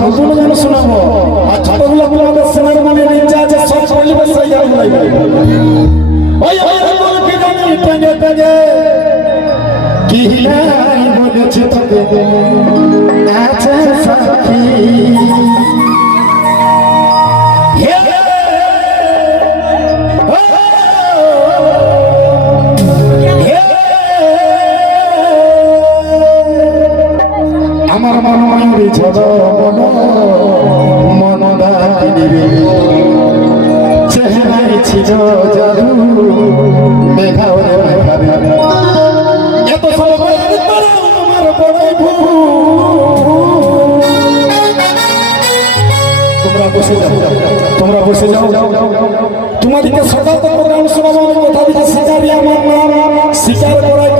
সম্পূর্ণ গান শোনাবো। আর ছোটগুলো আমাদের সেনার মানে নিচে আছে, সব পরিবেশ গান গাইবে ওই ওই বল কি জানি, টেনে টেনে। কি নাই বলেছি তোকে? আছে সাথী আমার মন মন মন ডাকিবে চেহারায় ছিল জাদু মেঘাওরে মেঘাবে এত সময় আমার বড়াই তোমরা বসে যাও তোমরা বসে যাও তোমাদেরকে সকাল থেকে গান শোনাবো আমি কথা দিতে শিকারি আমার নাম শিকার করাই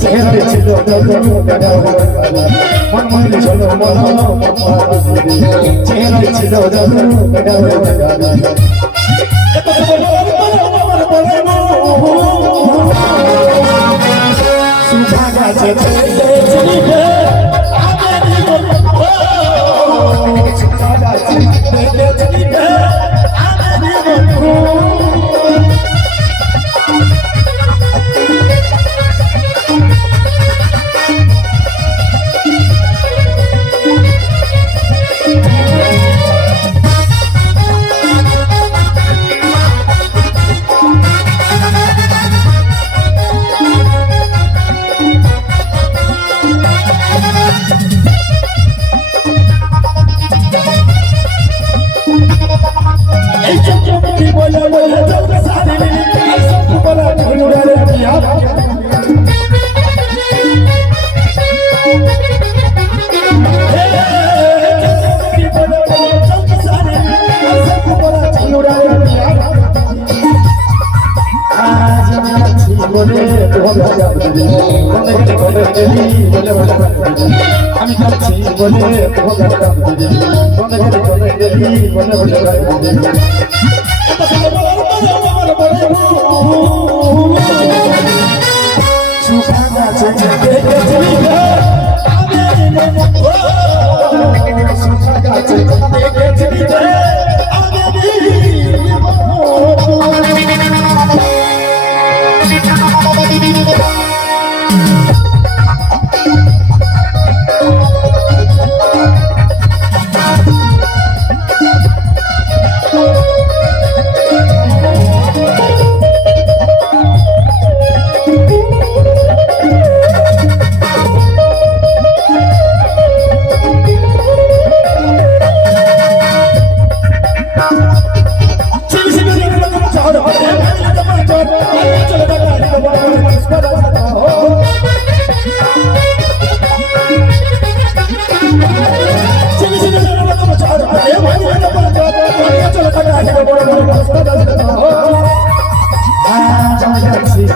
চেহারা ছিল মন চলো চেহারা ছিল সুখা গাছে আমি যাচ্ছি বলে বলে বলে সুখা